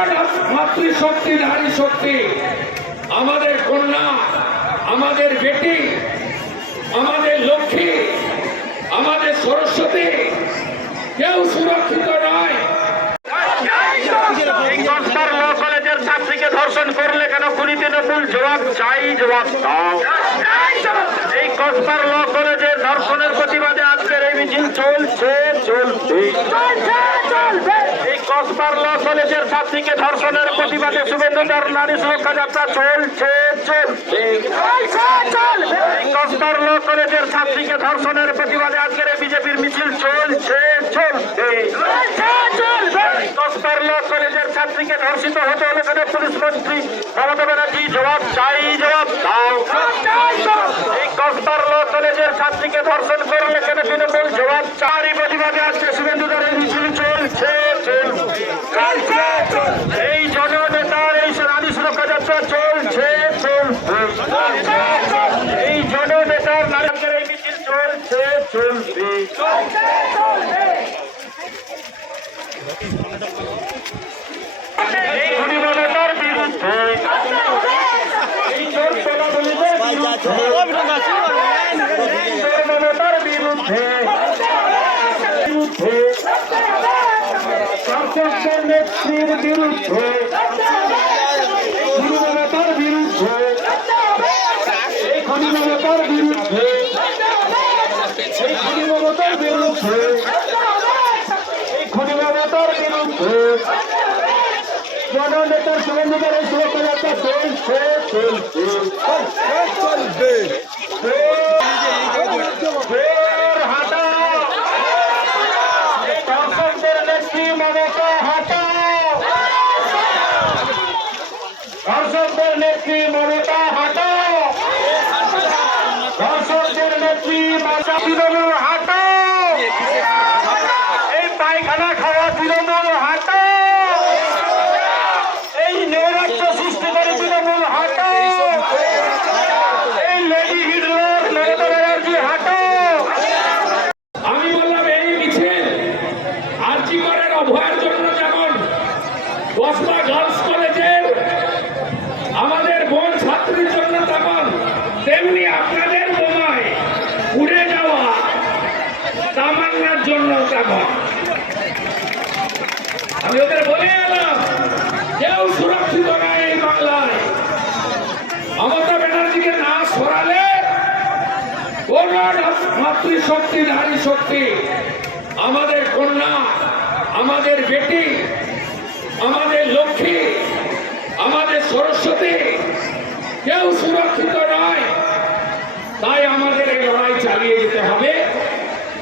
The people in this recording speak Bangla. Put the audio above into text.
মাতৃশক্তি, নারী শক্তি, আমাদের কন্যা, আমাদের বেটি, আমাদের লক্ষ্মী, আমাদের সরস্বতী, কেউ সুরক্ষিত নয়। কলেজের ছাত্রীকে ধর্ষণ করলে কেন খুনিতে নকুল? জবাব চাই, জবাব দাও। এই কসবার ল কলেজের ধর্ষণের প্রতিবাদে আজকের এই মিছিল চলছে, চলবে। এই কসবার ল কলেজের ছাত্রীকে ধর্ষণের প্রতিবাদে শুভেন্দুদার নারী সুরক্ষা যাত্রা চলছে, চলবে। এই কসবার ল কলেজের ছাত্রীকে ধর্ষণের প্রতিবাদে আজকের এই বিজেপির মিছিল চলছে, চলবে। কসবার ল কলেজের ছাত্রীকে ধর্ষিত হতে হলে কেন পুলিশ মন্ত্রী মমতা ব্যানার্জি জবাব চাই, জবাব দাও। এই কসবার ল কলেজের ছাত্রীকে ধর্ষণ করলে কেন তৃণমূল জবাব চাই? প্রতিবাদে আজকে শুভেন্দুদার এই মিছিল চলছে, এই জননেতার এই নারী সুরক্ষা যাত্রা চলছে, চলবে। এই জননেতার নারীদের এই মিছিল চলছে, চলবে। এই ঘূর্ণিঝড়ের বিরুদ্ধে, এই জোর তোলাতুলিদের বিরুদ্ধে, মমতার বিরুদ্ধে, শাসকের নেত্রীর বিরুদ্ধে, মমতার বিরুদ্ধে, এই ঘূর্ণিঝড়ের বিরুদ্ধে, এই ঘূর্ণিঝড়ের বিরুদ্ধে, এই ঘূর্ণিঝড়ের বিরুদ্ধে জননেতার শুভেন্দুদার এই সুরক্ষা যাত্রা চলছে, চলবে। দর্শকদের নেত্রী মমতা হাঁটাও, দর্শকদের নেত্রী মমতা হাঁটাও, দর্শকদের নেত্রী মমতা তৃণমূল হাঁটাও, এই পায়খানা খাওয়া তৃণমূল হাঁটাও, এই নৈরাজ্য সৃষ্টি করে তৃণমূল হাঁটাও, এই লেডি হিটলার মমতা ব্যানার্জি হাঁটাও। আমি বললাম এই মিছিল আরজি করের অভয়ের জন্য যেমন কসবা গার্লস কলেজের আমাদের বোন ছাত্রীর জন্য তেমন, তেমনি আপনাদের বোমায় উড়ে যাওয়া তামান্নার জন্য তেমন। আমি ওদের বলে এলাম, কেউ সুরক্ষিত নয় এই বাংলায়। মমতা ব্যানার্জিকে না সরালে কোন মাতৃশক্তি, নারী শক্তি, আমাদের কন্যা, আমাদের বেটি, আমাদের লক্ষ্মী, আমাদের সরস্বতী, কেউ সুরক্ষিত নয়।